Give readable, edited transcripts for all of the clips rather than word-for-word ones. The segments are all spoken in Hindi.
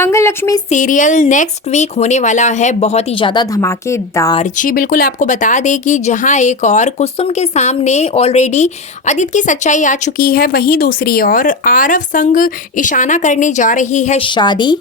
मंगल लक्ष्मी सीरियल नेक्स्ट वीक होने वाला है बहुत ही ज़्यादा धमाकेदार। जी बिल्कुल, आपको बता दें कि जहां एक और कुसुम के सामने ऑलरेडी आदित्य की सच्चाई आ चुकी है, वहीं दूसरी ओर आरव संग इशाना करने जा रही है शादी।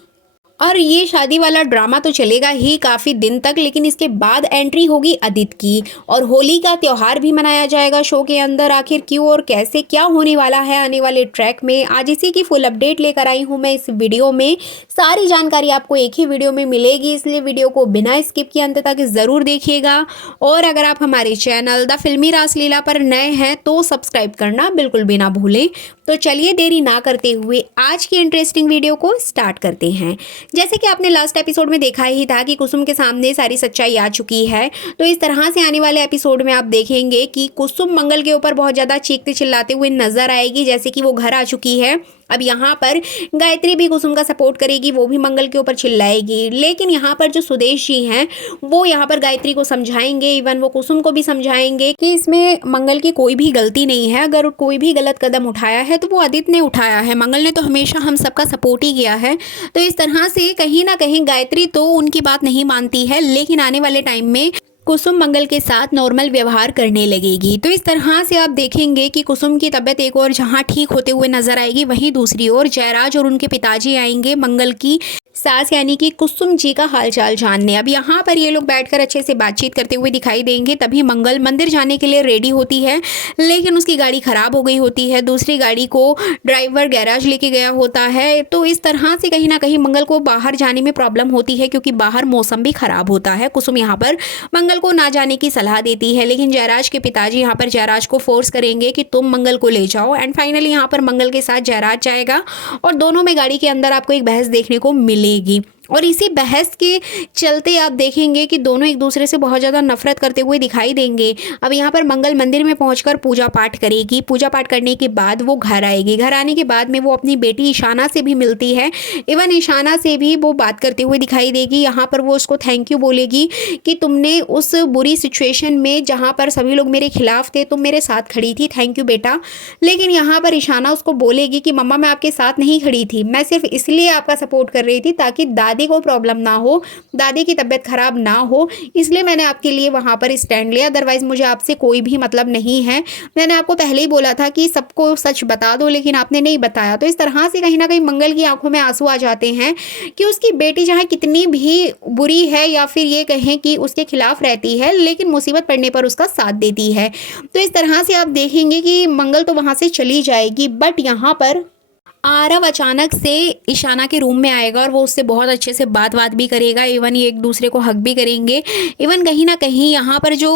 और ये शादी वाला ड्रामा तो चलेगा ही काफ़ी दिन तक, लेकिन इसके बाद एंट्री होगी आदित्य की और होली का त्यौहार भी मनाया जाएगा शो के अंदर। आखिर क्यों और कैसे क्या होने वाला है आने वाले ट्रैक में, आज इसी की फुल अपडेट लेकर आई हूँ मैं इस वीडियो में। सारी जानकारी आपको एक ही वीडियो में मिलेगी, इसलिए वीडियो को बिना स्किप किए अंत तक ज़रूर देखिएगा। और अगर आप हमारे चैनल द फिल्मी रासलीला पर नए हैं तो सब्सक्राइब करना बिल्कुल भी ना भूलें। तो चलिए देरी ना करते हुए आज की इंटरेस्टिंग वीडियो को स्टार्ट करते हैं। जैसे कि आपने लास्ट एपिसोड में देखा ही था कि कुसुम के सामने सारी सच्चाई आ चुकी है, तो इस तरह से आने वाले एपिसोड में आप देखेंगे कि कुसुम मंगल के ऊपर बहुत ज़्यादा चीखते चिल्लाते हुए नजर आएगी, जैसे कि वो घर आ चुकी है। अब यहाँ पर गायत्री भी कुसुम का सपोर्ट करेगी, वो भी मंगल के ऊपर चिल्लाएगी। लेकिन यहाँ पर जो सुदेश जी हैं वो यहाँ पर गायत्री को समझाएंगे, इवन वो कुसुम को भी समझाएंगे कि इसमें मंगल की कोई भी गलती नहीं है। अगर कोई भी गलत कदम उठाया है तो वो आदित्य ने उठाया है, मंगल ने तो हमेशा हम सबका सपोर्ट ही किया है। तो इस तरह से कहीं ना कहीं गायत्री तो उनकी बात नहीं मानती है, लेकिन आने वाले टाइम में कुसुम मंगल के साथ नॉर्मल व्यवहार करने लगेगी। तो इस तरह से आप देखेंगे कि कुसुम की तबीयत एक और जहां ठीक होते हुए नजर आएगी, वहीं दूसरी ओर जयराज और उनके पिताजी आएंगे मंगल की सास यानी कि कुसुम जी का हालचाल जानने। अब यहाँ पर ये लोग बैठकर अच्छे से बातचीत करते हुए दिखाई देंगे। तभी मंगल मंदिर जाने के लिए रेडी होती है, लेकिन उसकी गाड़ी खराब हो गई होती है। दूसरी गाड़ी को ड्राइवर गैराज लेके गया होता है। तो इस तरह से कहीं ना कहीं मंगल को बाहर जाने में प्रॉब्लम होती है, क्योंकि बाहर मौसम भी खराब होता है। कुसुम यहाँ पर मंगल को ना जाने की सलाह देती है, लेकिन जयराज के पिताजी यहाँ पर जयराज को फोर्स करेंगे कि तुम मंगल को ले जाओ। एंड फाइनली यहाँ पर मंगल के साथ जयराज जाएगा और दोनों में गाड़ी के अंदर आपको एक बहस देखने को मिलेगी। और इसी बहस के चलते आप देखेंगे कि दोनों एक दूसरे से बहुत ज़्यादा नफरत करते हुए दिखाई देंगे। अब यहाँ पर मंगल मंदिर में पहुंचकर पूजा पाठ करेगी। पूजा पाठ करने के बाद वो घर आएगी। घर आने के बाद में वो अपनी बेटी ईशाना से भी मिलती है। इवन ईशाना से भी वो बात करते हुए दिखाई देगी। यहाँ पर वो उसको थैंक यू बोलेगी कि तुमने उस बुरी सिचुएशन में जहाँ पर सभी लोग मेरे खिलाफ थे, तुम मेरे साथ खड़ी थी, थैंक यू बेटा। लेकिन यहाँ पर ईशाना उसको बोलेगी कि मम्मा मैं आपके साथ नहीं खड़ी थी, मैं सिर्फ इसलिए आपका सपोर्ट कर रही थी ताकि दादी को प्रॉब्लम ना हो, दादी की तबीयत खराब ना हो, इसलिए मैंने आपके लिए वहां पर स्टैंड लिया। अदरवाइज मुझे आपसे कोई भी मतलब नहीं है। मैंने आपको पहले ही बोला था कि सबको सच बता दो, लेकिन आपने नहीं बताया। तो इस तरह से कहीं ना कहीं मंगल की आंखों में आंसू आ जाते हैं कि उसकी बेटी चाहे कितनी भी बुरी है या फिर ये कहें कि उसके खिलाफ रहती है, लेकिन मुसीबत पड़ने पर उसका साथ देती है। तो इस तरह से आप देखेंगे कि मंगल तो वहां से चली जाएगी, बट यहाँ पर आरव अचानक से ईशाना के रूम में आएगा और वो उससे बहुत अच्छे से बात भी करेगा। इवन ये एक दूसरे को हक भी करेंगे। इवन कहीं ना कहीं यहाँ पर जो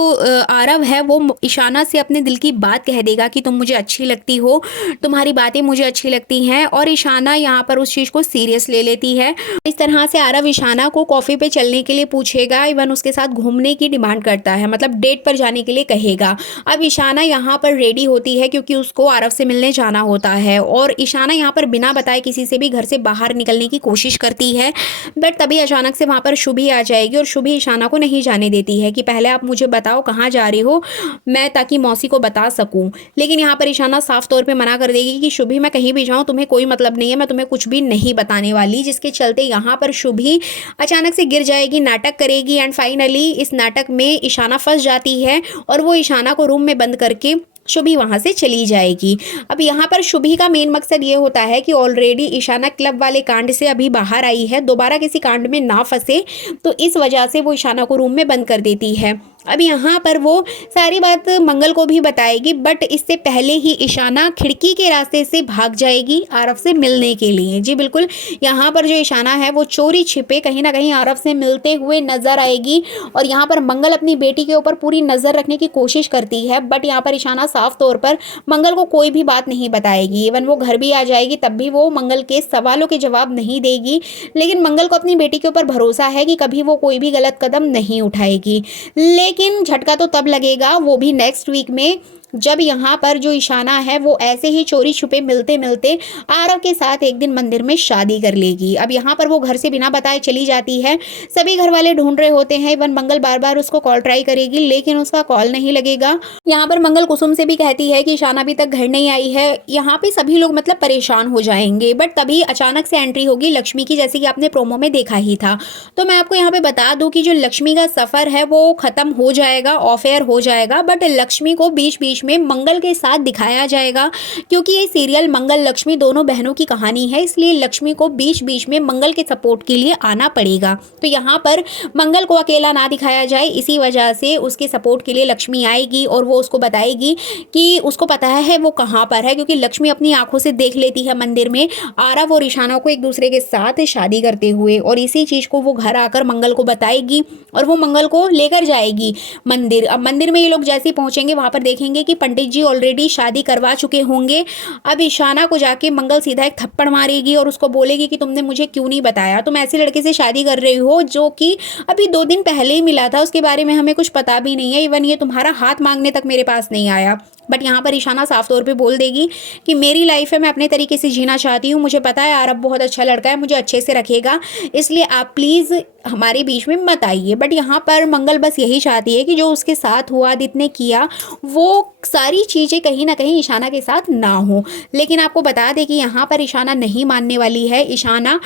आरव है वो ईशाना से अपने दिल की बात कह देगा कि तुम मुझे अच्छी लगती हो, तुम्हारी बातें मुझे अच्छी लगती हैं। और ईशाना यहाँ पर उस चीज़ को सीरियस ले लेती है। इस तरह से आरव ईशाना को कॉफ़ी पे चलने के लिए पूछेगा। इवन उसके साथ घूमने की डिमांड करता है, मतलब डेट पर जाने के लिए कहेगा। अब ईशाना यहाँ पर रेडी होती है क्योंकि उसको आरव से मिलने जाना होता है। और ईशाना यहाँ पर बिना बताए किसी से भी घर से बाहर निकलने की कोशिश करती है, बट तभी अचानक से वहां पर शुभी आ जाएगी और शुभी ईशाना को नहीं जाने देती है कि पहले आप मुझे बताओ कहाँ जा रही हो, मैं ताकि मौसी को बता सकूं। लेकिन यहाँ पर ईशाना साफ तौर पे मना कर देगी कि शुभी मैं कहीं भी जाऊँ तुम्हें कोई मतलब नहीं है, मैं तुम्हें कुछ भी नहीं बताने वाली। जिसके चलते यहाँ पर शुभी अचानक से गिर जाएगी, नाटक करेगी। एंड फाइनली इस नाटक में ईशाना फंस जाती है और वो ईशाना को रूम में बंद करके शुभी वहां से चली जाएगी। अब यहाँ पर शुभी का मेन मकसद ये होता है कि ऑलरेडी ईशाना क्लब वाले कांड से अभी बाहर आई है, दोबारा किसी कांड में ना फंसे, तो इस वजह से वो ईशाना को रूम में बंद कर देती है। अब यहाँ पर वो सारी बात मंगल को भी बताएगी, बट इससे पहले ही ईशाना खिड़की के रास्ते से भाग जाएगी आरव से मिलने के लिए। जी बिल्कुल, यहाँ पर जो ईशाना है वो चोरी छिपे कहीं ना कहीं आरव से मिलते हुए नजर आएगी। और यहाँ पर मंगल अपनी बेटी के ऊपर पूरी नज़र रखने की कोशिश करती है, बट यहाँ पर ईशाना साफ तौर पर मंगल को कोई भी बात नहीं बताएगी। इवन वो घर भी आ जाएगी तब भी वो मंगल के सवालों के जवाब नहीं देगी। लेकिन मंगल को अपनी बेटी के ऊपर भरोसा है कि कभी वो कोई भी गलत कदम नहीं उठाएगी। लेकिन झटका तो तब लगेगा, वो भी नेक्स्ट वीक में, जब यहाँ पर जो ईशाना है वो ऐसे ही चोरी छुपे मिलते मिलते आरव के साथ एक दिन मंदिर में शादी कर लेगी। अब यहाँ पर वो घर से बिना बताए चली जाती है। सभी घर वाले ढूंढ रहे होते हैं। इवन मंगल बार बार उसको कॉल ट्राई करेगी लेकिन उसका कॉल नहीं लगेगा। यहाँ पर मंगल कुसुम से भी कहती है कि ईशाना अभी तक घर नहीं आई है। यहाँ पे सभी लोग मतलब परेशान हो जाएंगे, बट तभी अचानक से एंट्री होगी लक्ष्मी की, जैसे कि आपने प्रोमो में देखा ही था। तो मैं आपको यहाँ पे बता दूं कि जो लक्ष्मी का सफर है वो खत्म हो जाएगा, ऑफ एयर हो जाएगा, बट लक्ष्मी को बीच बीच में मंगल के साथ दिखाया जाएगा, क्योंकि ये सीरियल मंगल लक्ष्मी दोनों बहनों की कहानी है, इसलिए लक्ष्मी को बीच बीच में मंगल के सपोर्ट के लिए आना पड़ेगा। तो यहाँ पर मंगल को अकेला ना दिखाया जाए, इसी वजह से उसके सपोर्ट के लिए लक्ष्मी आएगी और वो उसको बताएगी कि उसको पता है वो कहाँ पर है, क्योंकि लक्ष्मी अपनी आंखों से देख लेती है मंदिर में आरव और ईशाना को एक दूसरे के साथ शादी करते हुए, और इसी चीज को वो घर आकर मंगल को बताएगी और वो मंगल को लेकर जाएगी मंदिर। अब मंदिर में ये लोग जैसे ही पहुंचेंगे वहां पर देखेंगे कि पंडित जी ऑलरेडी शादी करवा चुके होंगे। अब ईशाना को जाके मंगल सीधा एक थप्पड़ मारेगी और उसको बोलेगी कि तुमने मुझे क्यों नहीं बताया, तुम ऐसे लड़के से शादी कर रही हो जो कि अभी 2 दिन पहले ही मिला था, उसके बारे में हमें कुछ पता भी नहीं है, इवन ये तुम्हारा हाथ मांगने तक मेरे पास नहीं आया। बट यहाँ पर ईशाना साफ तौर पे बोल देगी कि मेरी लाइफ है, मैं अपने तरीके से जीना चाहती हूँ, मुझे पता है आरव बहुत अच्छा लड़का है, मुझे अच्छे से रखेगा, इसलिए आप प्लीज़ हमारे बीच में मत आइए। बट यहाँ पर मंगल बस यही चाहती है कि जो उसके साथ हुआ, आदित्य ने किया, वो सारी चीज़ें कहीं ना कहीं ईशाना के साथ ना हो। लेकिन आपको बता दें कि यहाँ पर ईशाना नहीं मानने वाली है। ईशाना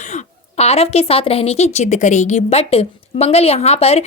आरव के साथ रहने की जिद करेगी, बट मंगल यहाँ पर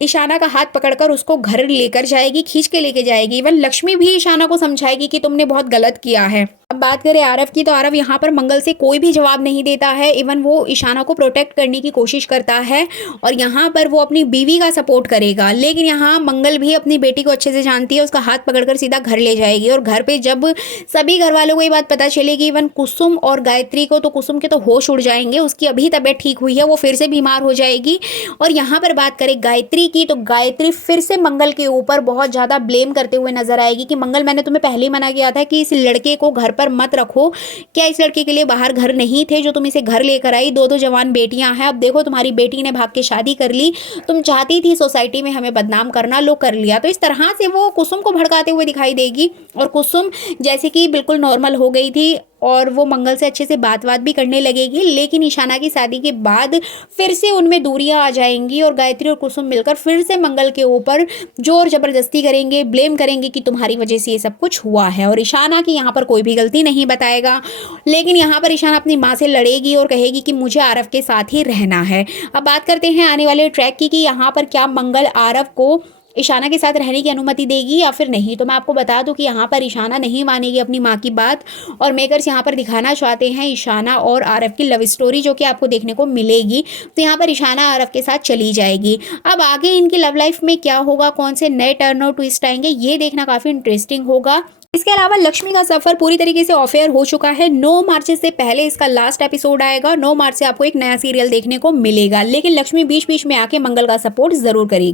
ईशाना का हाथ पकड़कर उसको घर लेकर जाएगी, खींच के लेके जाएगी। इवन लक्ष्मी भी ईशाना को समझाएगी कि तुमने बहुत गलत किया है। अब बात करें आरव की, तो आरव यहाँ पर मंगल से कोई भी जवाब नहीं देता है। इवन वो ईशाना को प्रोटेक्ट करने की कोशिश करता है और यहाँ पर वो अपनी बीवी का सपोर्ट करेगा। लेकिन यहाँ मंगल भी अपनी बेटी को अच्छे से जानती है, उसका हाथ पकड़कर सीधा घर ले जाएगी। और घर पे जब सभी घर वालों को ये बात पता चलेगी, इवन कुसुम और गायत्री को, तो कुसुम के तो होश उड़ जाएंगे। उसकी अभी तबीयत ठीक हुई है, वो फिर से बीमार हो जाएगी। और यहाँ पर बात करें गायत्री की, तो गायत्री फिर से मंगल के ऊपर बहुत ज़्यादा ब्लेम करते हुए नजर आएगी कि मंगल, मैंने तुम्हें पहले ही मना किया था कि इस लड़के को घर पर मत रखो। क्या इस लड़के के लिए बाहर घर नहीं थे जो तुम इसे घर लेकर आई? 2 जवान बेटियां हैं, अब देखो तुम्हारी बेटी ने भाग के शादी कर ली। तुम चाहती थी सोसाइटी में हमें बदनाम करना, लो कर लिया। तो इस तरह से वो कुसुम को भड़काते हुए दिखाई देगी। और कुसुम जैसे कि बिल्कुल नॉर्मल हो गई थी और वो मंगल से अच्छे से बात भी करने लगेगी। लेकिन ईशाना की शादी के बाद फिर से उनमें दूरियां आ जाएंगी और गायत्री और कुसुम मिलकर फिर से मंगल के ऊपर जोर जबरदस्ती करेंगे, ब्लेम करेंगे कि तुम्हारी वजह से ये सब कुछ हुआ है। और ईशाना की यहाँ पर कोई भी गलती नहीं बताएगा। लेकिन यहाँ पर ईशाना अपनी माँ से लड़ेगी और कहेगी कि मुझे आरव के साथ ही रहना है। अब बात करते हैं आने वाले ट्रैक की कि यहाँ पर क्या मंगल आरव को ईशाना के साथ रहने की अनुमति देगी या फिर नहीं। तो मैं आपको बता दूं कि यहाँ पर ईशाना नहीं मानेगी अपनी माँ की बात, और मेकर्स यहाँ पर दिखाना चाहते हैं ईशाना और आरव की लव स्टोरी, जो कि आपको देखने को मिलेगी। तो यहाँ पर ईशाना आरव के साथ चली जाएगी। अब आगे इनकी लव लाइफ में क्या होगा, कौन से नए टर्न और ट्विस्ट आएंगे, ये देखना काफ़ी इंटरेस्टिंग होगा। इसके अलावा लक्ष्मी का सफर पूरी तरीके से ऑफ एयर हो चुका है। 9 मार्च से पहले इसका लास्ट एपिसोड आएगा। 9 मार्च से आपको एक नया सीरियल देखने को मिलेगा, लेकिन लक्ष्मी बीच बीच में आके मंगल का सपोर्ट जरूर करेगी।